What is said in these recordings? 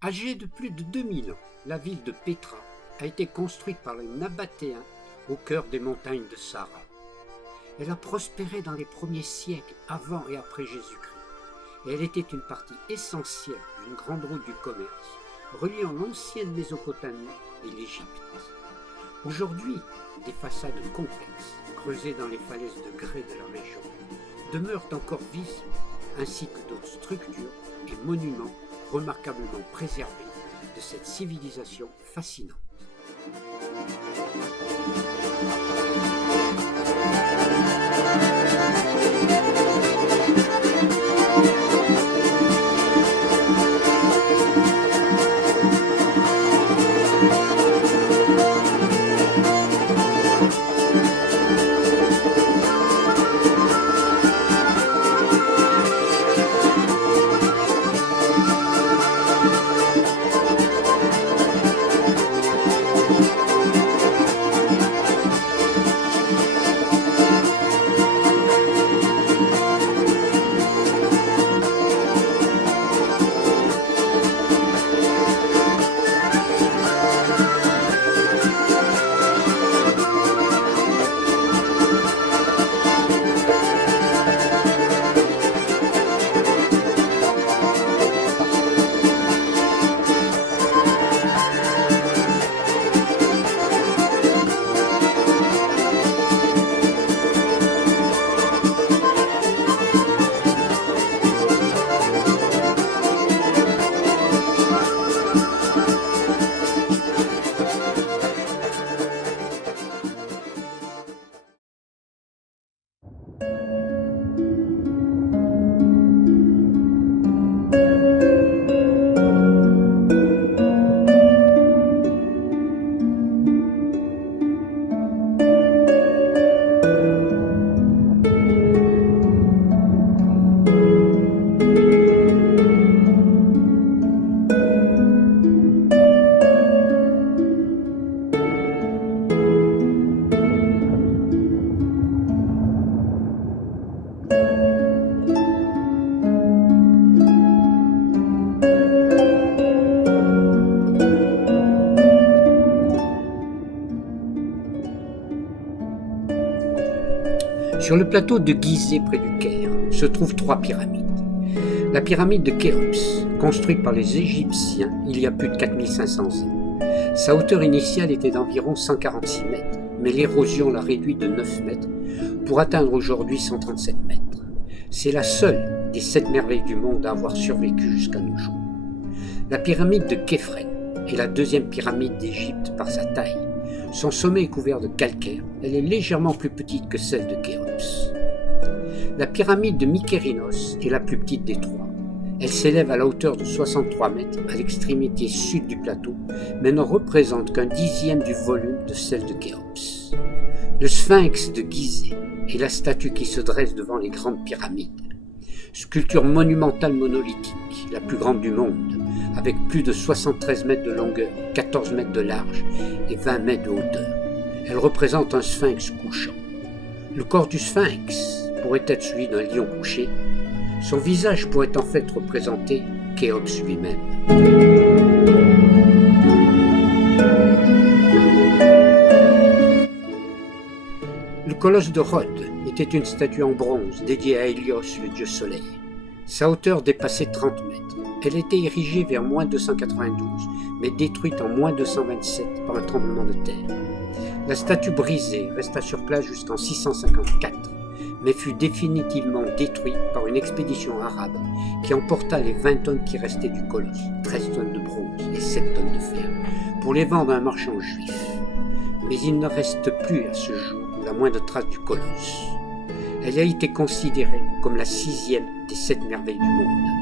Âgée de plus de 2000 ans, la ville de Pétra a été construite par les Nabatéens au cœur des montagnes de Sahara. Elle a prospéré dans les premiers siècles avant et après Jésus-Christ, et elle était une partie essentielle d'une grande route du commerce reliant l'ancienne Mésopotamie et l'Égypte. Aujourd'hui, des façades complexes, creusées dans les falaises de grès de la région, demeurent encore visibles, ainsi que d'autres structures et monuments remarquablement préservés de cette civilisation fascinante. Sur le plateau de Gizeh près du Caire se trouvent 3 pyramides. La pyramide de Khéops, construite par les Égyptiens il y a plus de 4500 ans. Sa hauteur initiale était d'environ 146 mètres, mais l'érosion l'a réduite de 9 mètres pour atteindre aujourd'hui 137 mètres. C'est la seule des 7 merveilles du monde à avoir survécu jusqu'à nos jours. La pyramide de Khéphren est la deuxième pyramide d'Égypte par sa taille. Son sommet est couvert de calcaire. Elle est légèrement plus petite que celle de Khéops. La pyramide de Mykérinos est la plus petite des 3. Elle s'élève à la hauteur de 63 mètres à l'extrémité sud du plateau, mais ne représente qu'un dixième du volume de celle de Khéops. Le sphinx de Gizeh est la statue qui se dresse devant les grandes pyramides. Sculpture monumentale monolithique, la plus grande du monde, avec plus de 73 mètres de longueur, 14 mètres de large et 20 mètres de hauteur. Elle représente un sphinx couchant. Le corps du sphinx pourrait être celui d'un lion couché. Son visage pourrait en fait représenter Khéops lui-même. Le colosse de Rhodes était une statue en bronze dédiée à Hélios, le dieu soleil. Sa hauteur dépassait 30 mètres. Elle était érigée vers moins 292, mais détruite en moins 227 par un tremblement de terre. La statue brisée resta sur place jusqu'en 654, mais fut définitivement détruite par une expédition arabe qui emporta les 20 tonnes qui restaient du colosse, 13 tonnes de bronze et 7 tonnes de fer, pour les vendre à un marchand juif. Mais il ne reste plus à ce jour la moindre trace du colosse. Elle a été considérée comme la 6e des 7 merveilles du monde.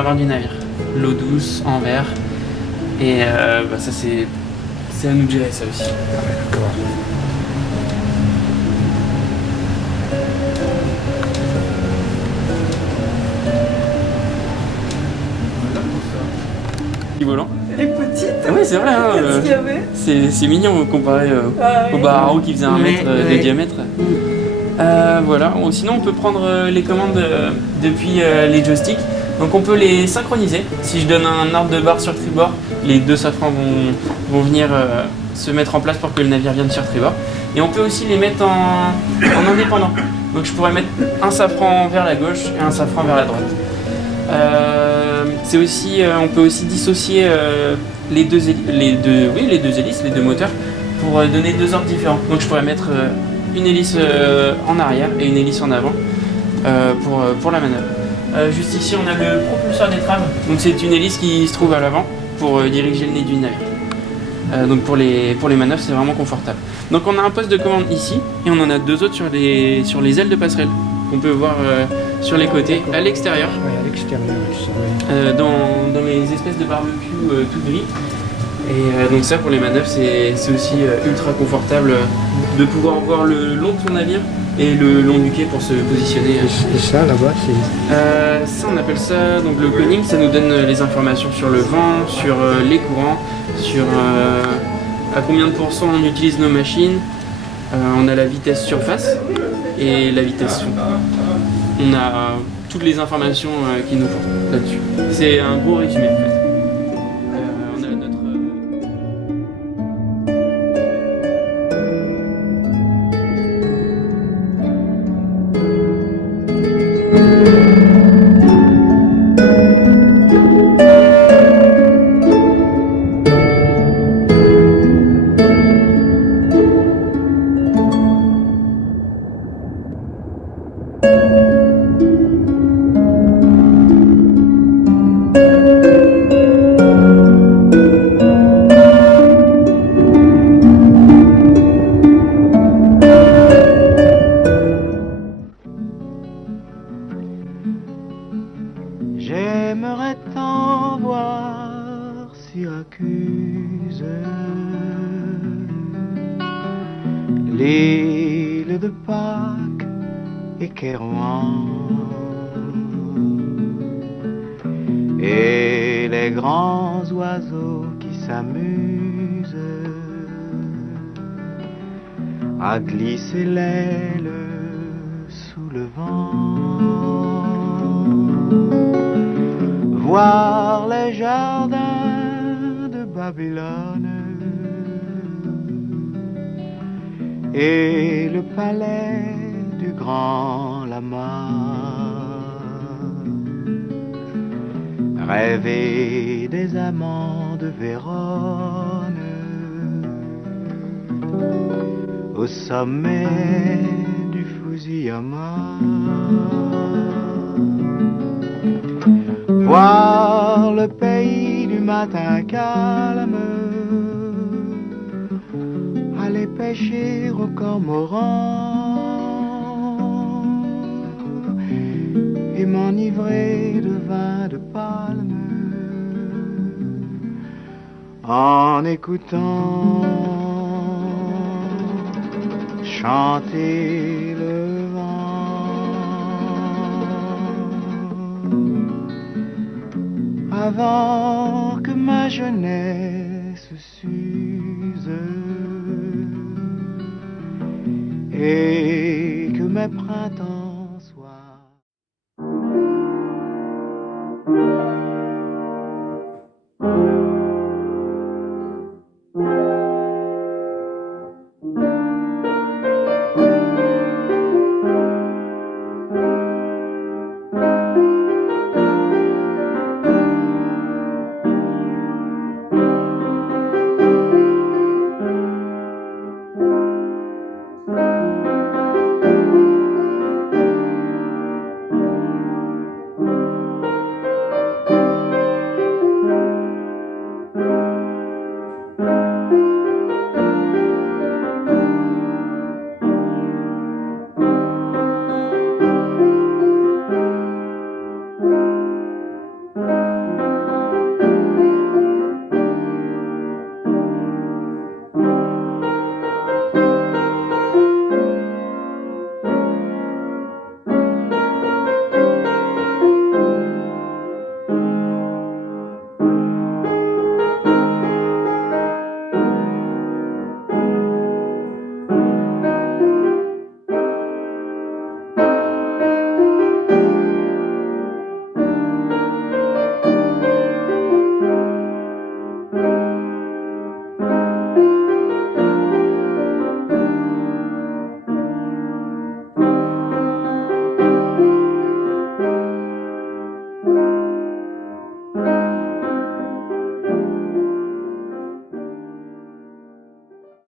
réservoir du navire. L'eau douce, en verre. Et ça c'est à nous de gérer ça aussi. D'accord. Volant. Elle est petite. Ah oui, c'est vrai. Hein, Qu'est-ce qu'il y avait? c'est mignon comparé au bar à eau qui faisait 1 mètre de diamètre. Voilà. Sinon, on peut prendre les commandes depuis les joysticks. Donc, on peut les synchroniser. Si je donne un ordre de barre sur tribord, les 2 safrans vont venir se mettre en place pour que le navire vienne sur tribord. Et on peut aussi les mettre en indépendant. Donc, je pourrais mettre un safran vers la gauche et un safran vers la droite. On peut aussi dissocier les deux hélices, les 2 moteurs, pour donner 2 ordres différents. Donc je pourrais mettre une hélice en arrière et une hélice en avant pour la manœuvre. Juste ici, on a le propulseur d'étrave. Donc c'est une hélice qui se trouve à l'avant pour diriger le nez du navire. Donc pour les manœuvres, c'est vraiment confortable. Donc on a un poste de commande ici et on en a 2 autres sur les ailes de passerelle. On peut voir sur les côtés, à l'extérieur. Oui, à l'extérieur, oui. Dans les espèces de barbecue tout gris. Et donc ça, pour les manœuvres, c'est aussi ultra confortable de pouvoir voir le long de son navire et le long du quai pour se positionner. Et ça, là-bas, c'est... Ça, on appelle ça donc le conning. Ça nous donne les informations sur le vent, sur les courants, sur à combien de pourcents on utilise nos machines. On a la vitesse surface et la vitesse fond. On a toutes les informations qu'il nous faut là-dessus. C'est un gros résumé en fait. On a notre... J'aimerais tant voir Syracuse, l'île de Pâques et Kérouan, et les grands oiseaux qui s'amusent à glisser l'aile sous le vent. Voir les jardins de Babylone et le palais du grand lama. Rêver des amants de Vérone au sommet du Fusiyama. Voir le pays du matin calme, aller pêcher au cormoran et m'enivrer de vin de palme en écoutant chanter le avant que ma jeunesse s'use et que mes printemps soient.